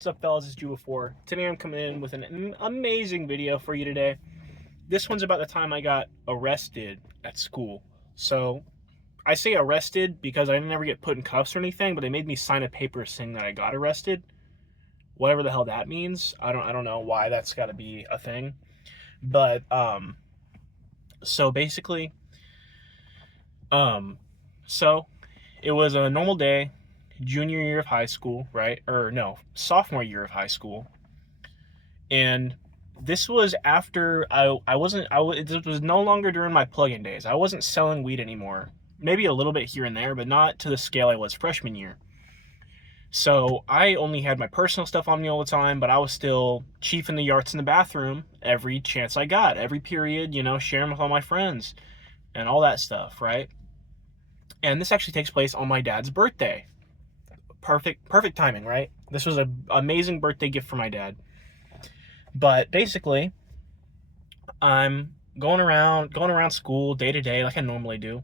What's up, fellas? It's Ju4. Today I'm coming in with an amazing video for you today. This one's about the time I got arrested at school. So I say arrested because I didn't ever get put in cuffs or anything, but they made me sign a paper saying that I got arrested. Whatever the hell that means. I don't know why that's got to be a thing. But so basically, so it was a normal day, junior year of high school, right? Or no, sophomore year of high school. And this was after it was no longer during my plug-in days. I wasn't selling weed anymore. Maybe a little bit here and there, but not to the scale I was freshman year. So I only had my personal stuff on me all the time, but I was still chiefing the yards in the bathroom every chance I got, every period, sharing with all my friends and all that stuff, right? And this actually takes place on my dad's birthday. Perfect timing, right? This was an amazing birthday gift for my dad. But basically, I'm going around school day to day like I normally do.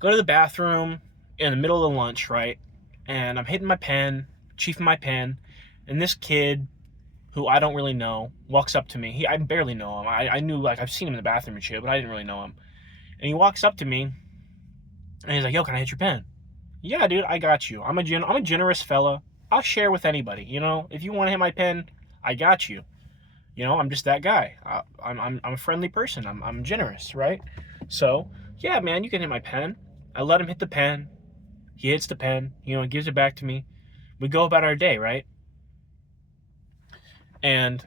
Go to the bathroom in the middle of the lunch, right? And I'm hitting my pen, chiefing my pen, and this kid who I don't really know walks up to me. I barely know him. I knew, like, I've seen him in the bathroom and shit, but I didn't really know him. And he walks up to me and he's like, "Yo, can I hit your pen?" "Yeah, dude, I got you. I'm a generous fella. I'll share with anybody. If you want to hit my pen, I got you. I'm just that guy. I'm a friendly person. I'm generous, right? So, yeah, man, you can hit my pen." I let him hit the pen. He hits the pen, gives it back to me. We go about our day, right? And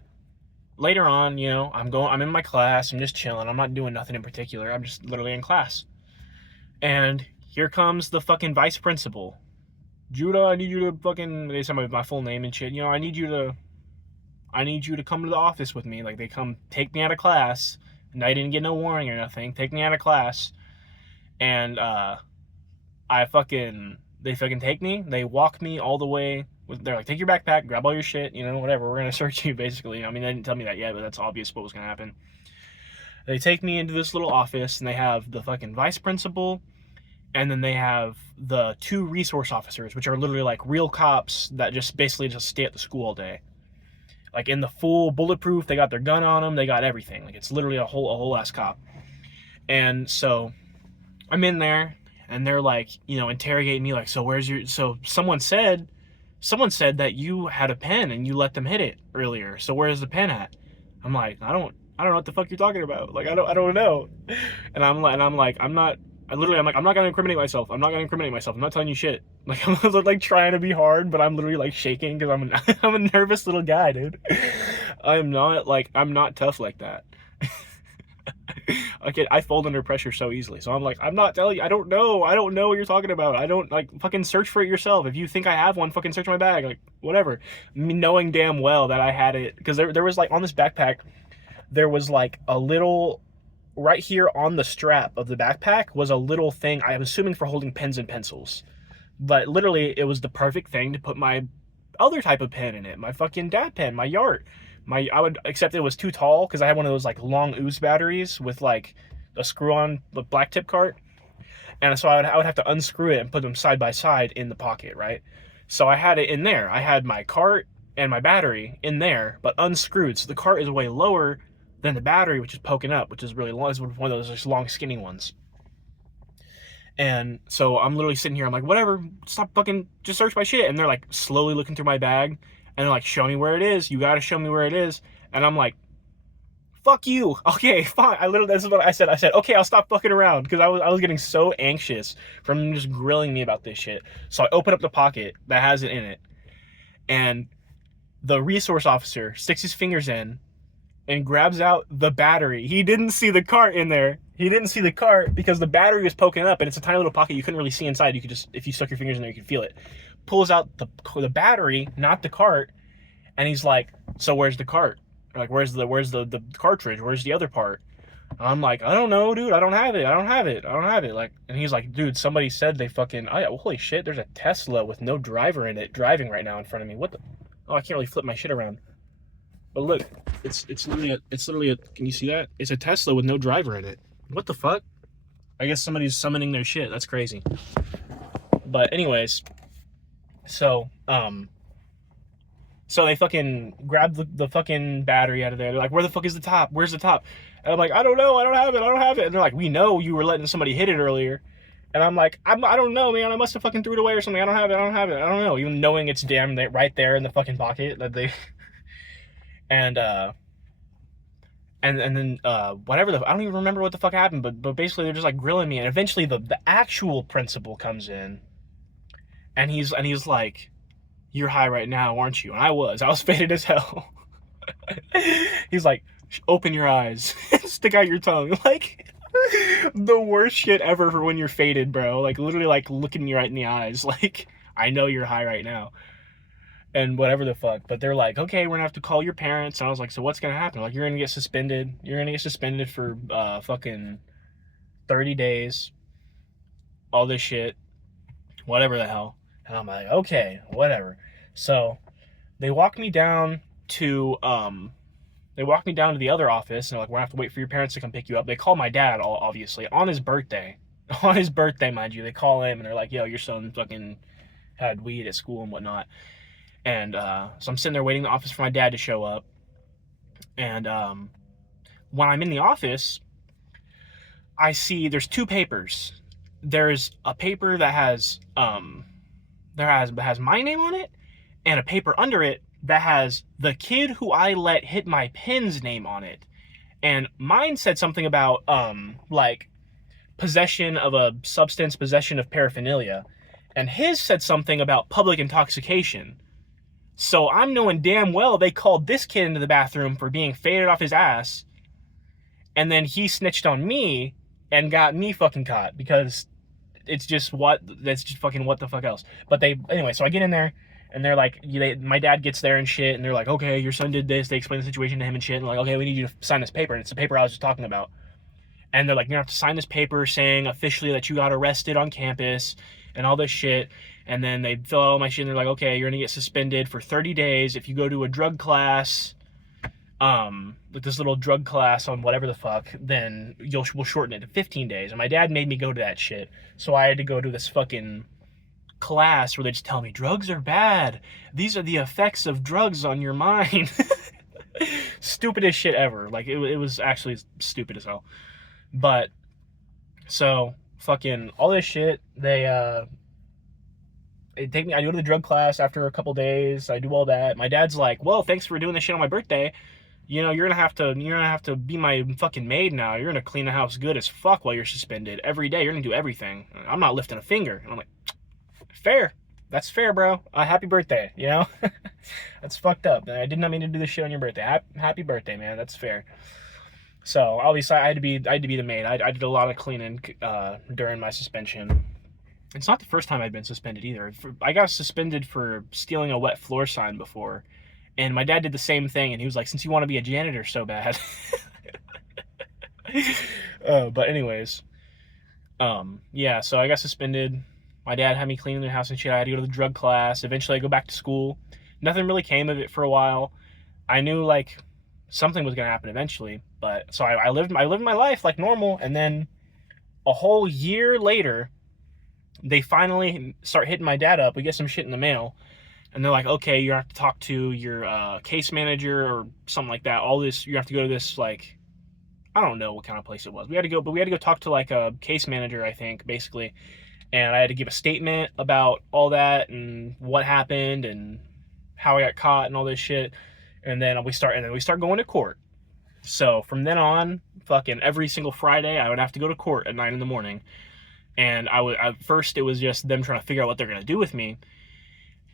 later on, I'm in my class. I'm just chilling. I'm not doing nothing in particular. I'm just literally in class. And here comes the fucking vice principal. "Judah, I need you to fucking," they say my full name and shit. "I need you to come to the office with me." Like, they come take me out of class, and I didn't get no warning or nothing. Take me out of class, and they fucking take me. They walk me all the way. They're like, "Take your backpack, grab all your shit, whatever. We're gonna search you," basically. I mean, they didn't tell me that yet, but that's obvious what was gonna happen. They take me into this little office, and they have the fucking vice principal, and then they have the two resource officers, which are literally like real cops that just basically just stay at the school all day. Like, in the full bulletproof, they got their gun on them, they got everything. Like, it's literally a whole ass cop. And so I'm in there, and they're like, interrogating me, like, so someone said that you had a pen and you let them hit it earlier. So where's the pen at? I'm like, I don't know what the fuck you're talking about. Like, I don't know. And I'm like, I'm not gonna incriminate myself. I'm not telling you shit. Like, I'm like trying to be hard, but I'm literally like shaking because I'm a nervous little guy, dude. I'm not tough like that. I fold under pressure so easily. So I'm like, I'm not telling you. I don't know what you're talking about. I don't, like, fucking search for it yourself. If you think I have one, fucking search my bag. Like, whatever. Me knowing damn well that I had it, because there was, like, on this backpack, there was like a little, right here on the strap of the backpack was a little thing, I'm assuming for holding pens and pencils. But literally, it was the perfect thing to put my other type of pen in it. My fucking dad pen, my Yart. Except it was too tall because I had one of those like long ooze batteries with like a screw-on black tip cart. And so I would have to unscrew it and put them side by side in the pocket, right? So I had it in there. I had my cart and my battery in there, but unscrewed. So the cart is way lower than the battery, which is poking up, which is really long. It's one of those just long, skinny ones. And so I'm literally sitting here. I'm like, whatever, stop fucking, just search my shit. And they're like slowly looking through my bag, and they're like, "Show me where it is. You gotta show me where it is." And I'm like, "Fuck you. Okay, fine." This is what I said. I said, "Okay, I'll stop fucking around," because I was getting so anxious from them just grilling me about this shit. So I open up the pocket that has it in it, and the resource officer sticks his fingers in and grabs out the battery. He didn't see the cart in there. He didn't see the cart because the battery was poking up, and it's a tiny little pocket. You couldn't really see inside. You could just, if you stuck your fingers in there, you could feel it. Pulls out the battery, not the cart, and he's like, "So where's the cart? Like, where's the cartridge? Where's the other part?" I'm like, "I don't know, dude. I don't have it. Like, and he's like, "Dude, somebody said they fucking, holy shit, there's a Tesla with no driver in it driving right now in front of me. What the? Oh, I can't really flip my shit around. But look, it's literally a, can you see that? It's a Tesla with no driver in it. What the fuck? I guess somebody's summoning their shit. That's crazy." But anyways, so So they fucking grabbed the fucking battery out of there. They're like, where the fuck is the top? Where's the top? And I'm like, I don't know. I don't have it. I don't have it. And they're like, we know you were letting somebody hit it earlier. And I'm like, I don't know, man. I must have fucking threw it away or something. I don't have it. I don't have it. I don't know. Even knowing it's damn right there in the fucking pocket that they and and then whatever the I don't even remember what the fuck happened, but basically they're just like grilling me, and eventually the actual principal comes in, and he's like, you're high right now, aren't you? And I was faded as hell. He's like, open your eyes, stick out your tongue, like the worst shit ever for when you're faded, bro. Like literally, like looking you right in the eyes, like I know you're high right now, and whatever the fuck. But they're like, okay, we're gonna have to call your parents. And I was like, so what's gonna happen? Like, you're gonna get suspended. You're gonna get suspended for fucking 30 days. All this shit, whatever the hell. And I'm like, okay, whatever. So they walk me down to the other office, and they're like, we're gonna have to wait for your parents to come pick you up. They call my dad, obviously, on his birthday. On his birthday, mind you, they call him and they're like, yo, your son fucking had weed at school and whatnot. And so I'm sitting there waiting in the office for my dad to show up. And when I'm in the office, I see there's two papers. There's a paper that has my name on it, and a paper under it that has the kid who I let hit my pin's name on it. And mine said something about like possession of a substance, possession of paraphernalia, and his said something about public intoxication. So I'm knowing damn well they called this kid into the bathroom for being faded off his ass, and then he snitched on me and got me fucking caught, because that's just fucking what the fuck else. But anyway, so I get in there, and they're like, my dad gets there and shit, and they're like, okay, your son did this. They explain the situation to him and shit, and they're like, okay, we need you to sign this paper, and it's the paper I was just talking about. And they're like, you're gonna have to sign this paper saying officially that you got arrested on campus and all this shit. And then they fill out all my shit, and they're like, okay, you're gonna get suspended for 30 days. If you go to a drug class, like this little drug class on whatever the fuck, then we'll shorten it to 15 days. And my dad made me go to that shit. So I had to go to this fucking class where they just tell me drugs are bad. These are the effects of drugs on your mind. Stupidest shit ever. Like it was actually stupid as hell. But so fucking all this shit, they take me. I go to the drug class after a couple days. I do all that. My dad's like, well, thanks for doing this shit on my birthday. You know, you're gonna have to be my fucking maid now. You're gonna clean the house good as fuck while you're suspended every day. You're gonna do everything. I'm not lifting a finger. And I'm like, fair. That's fair, bro. Happy birthday. You know, that's fucked up. I did not mean to do this shit on your birthday. Happy birthday, man. That's fair. So obviously, I had to be the maid. I did a lot of cleaning during my suspension. It's not the first time I'd been suspended either. I got suspended for stealing a wet floor sign before. And my dad did the same thing, and he was like, since you want to be a janitor so bad. But anyways, yeah, so I got suspended. My dad had me cleaning the house and shit. I had to go to the drug class. Eventually, I go back to school. Nothing really came of it for a while. I knew, like, something was going to happen eventually. But so I lived my life like normal, and then a whole year later, they finally start hitting my dad up. We get some shit in the mail. And they're like, okay, you have to talk to your case manager or something like that. All this, you have to go to this, like, I don't know what kind of place it was. We had to go talk to, like, a case manager, I think, basically. And I had to give a statement about all that and what happened and how I got caught and all this shit. And then we start going to court. So from then on, fucking every single Friday, I would have to go to court at 9 a.m. And at first, it was just them trying to figure out what they're going to do with me.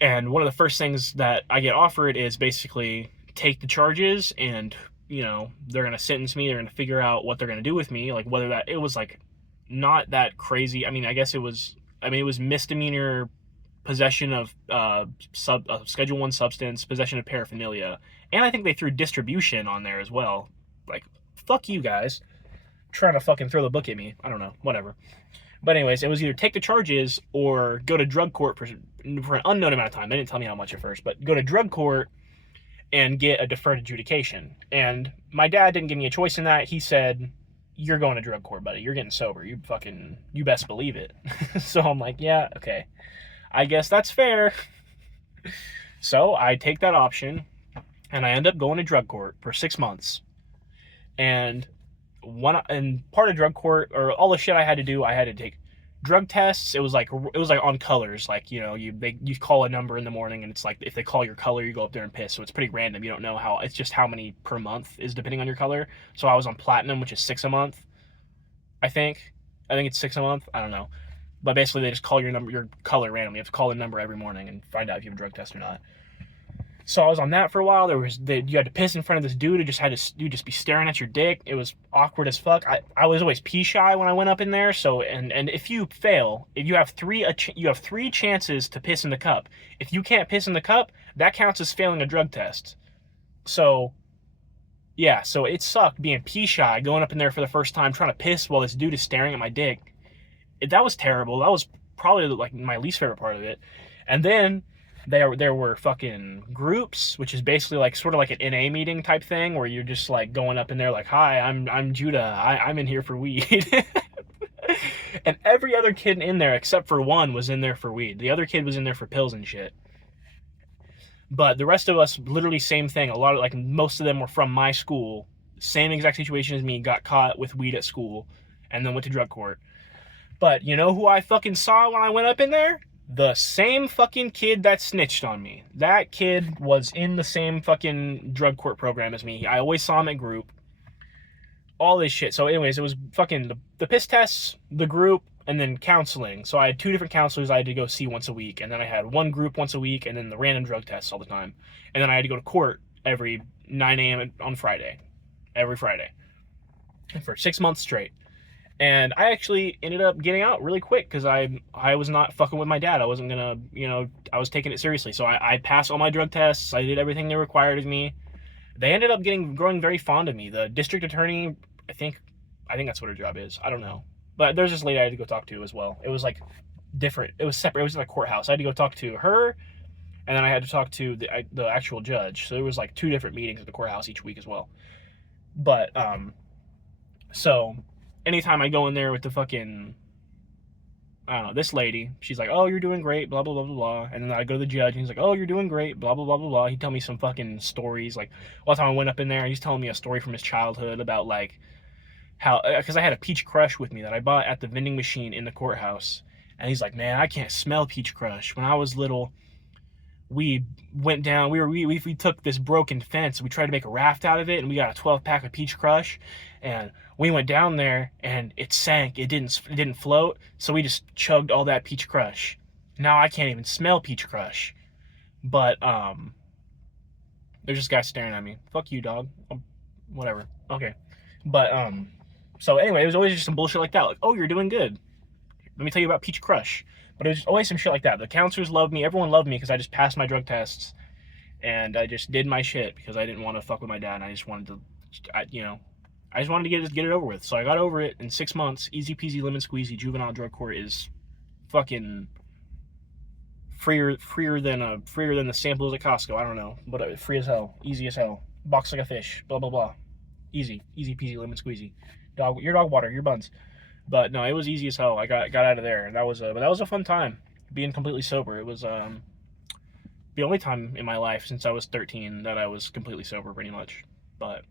And one of the first things that I get offered is basically take the charges, and, you know, they're going to sentence me. They're going to figure out what they're going to do with me. Like, whether it was, like, not that crazy. I mean, I guess it was misdemeanor possession of Schedule 1 substance, possession of paraphernalia. And I think they threw distribution on there as well. Like, fuck you guys. Trying to fucking throw the book at me. I don't know. Whatever. But anyways, it was either take the charges or go to drug court for an unknown amount of time. They didn't tell me how much at first, but go to drug court and get a deferred adjudication. And my dad didn't give me a choice in that. He said, you're going to drug court, buddy. You're getting sober. You best believe it. So I'm like, yeah, okay. I guess that's fair. So I take that option, and I end up going to drug court for 6 months. And part of drug court, or all the shit I had to do, I had to take drug tests. It was like on colors, like, you call a number in the morning, and it's like if they call your color, you go up there and piss. So it's pretty random. You don't know how. It's just how many per month is depending on your color. So I was on platinum, which is 6 a month. I think. I think it's 6 a month. I don't know. But basically, they just call your color randomly. You have to call a number every morning and find out if you have a drug test or not. So I was on that for a while. You had to piss in front of this dude who just be staring at your dick. It was awkward as fuck. I was always pee shy when I went up in there. So and if you fail, if you have three chances to piss in the cup. If you can't piss in the cup, that counts as failing a drug test. So yeah, so it sucked being pee shy, going up in there for the first time, trying to piss while this dude is staring at my dick. That was terrible. That was probably like my least favorite part of it. And then there were fucking groups, which is basically like sort of like an NA meeting type thing, where you're just like going up in there like, "Hi, I'm Judah. I'm in here for weed." And every other kid in there except for one was in there for weed. The other kid was in there for pills and shit. But the rest of us, literally same thing. A lot of, like, most of them were from my school. Same exact situation as me. Got caught with weed at school, and then went to drug court. But you know who I fucking saw when I went up in there? The same fucking kid that snitched on me. That kid was in the same fucking drug court program as me. I always saw him at group. All this shit. So anyways, it was fucking the piss tests, the group, and then counseling. So I had 2 different counselors I had to go see once a week. And then I had one group once a week, and then the random drug tests all the time. And then I had to go to court every 9 a.m. on Friday. Every Friday. For 6 months straight. And I actually ended up getting out really quick because I was not fucking with my dad. I wasn't gonna, I was taking it seriously. So I passed all my drug tests. I did everything they required of me. They ended up growing very fond of me. The district attorney, I think that's what her job is. I don't know. But there's this lady I had to go talk to as well. It was like different. It was separate. It was in a courthouse. I had to go talk to her, and then I had to talk to the actual judge. So there was like 2 different meetings at the courthouse each week as well. But so anytime I go in there with the fucking, I don't know, this lady, she's like, "Oh, you're doing great, blah, blah, blah, blah, blah." And then I go to the judge, and he's like, "Oh, you're doing great, blah, blah, blah, blah, blah." He'd tell me some fucking stories. Like, one time I went up in there, he's telling me a story from his childhood about, like, how, because I had a peach crush with me that I bought at the vending machine in the courthouse. And he's like, "Man, I can't smell peach crush. When I was little, we went down, we took this broken fence, we tried to make a raft out of it, and we got a 12-pack of peach crush, and we went down there and it sank. It didn't float, so we just chugged all that peach crush. Now I can't even smell peach crush." But there's this guy staring at me. Fuck you, dog. Whatever. Okay. But so anyway, it was always just some bullshit like that. Like, "Oh, you're doing good. Let me tell you about peach crush." But it was always some shit like that. The counselors loved me. Everyone loved me because I just passed my drug tests, and I just did my shit because I didn't want to fuck with my dad. And I just wanted to, I just wanted to get it over with. So I got over it in 6 months. Easy peasy lemon squeezy. Juvenile drug court is fucking freer than the samples at Costco. I don't know, but free as hell, easy as hell. Box like a fish. Blah blah blah. Easy peasy lemon squeezy. Your dog water, your buns. But no, it was easy as hell. I got out of there, and that was a fun time, being completely sober. It was the only time in my life since I was 13 that I was completely sober, pretty much. But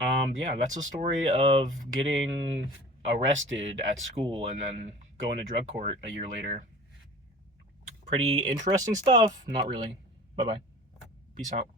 yeah, that's the story of getting arrested at school and then going to drug court a year later. Pretty interesting stuff. Not really. Bye bye. Peace out.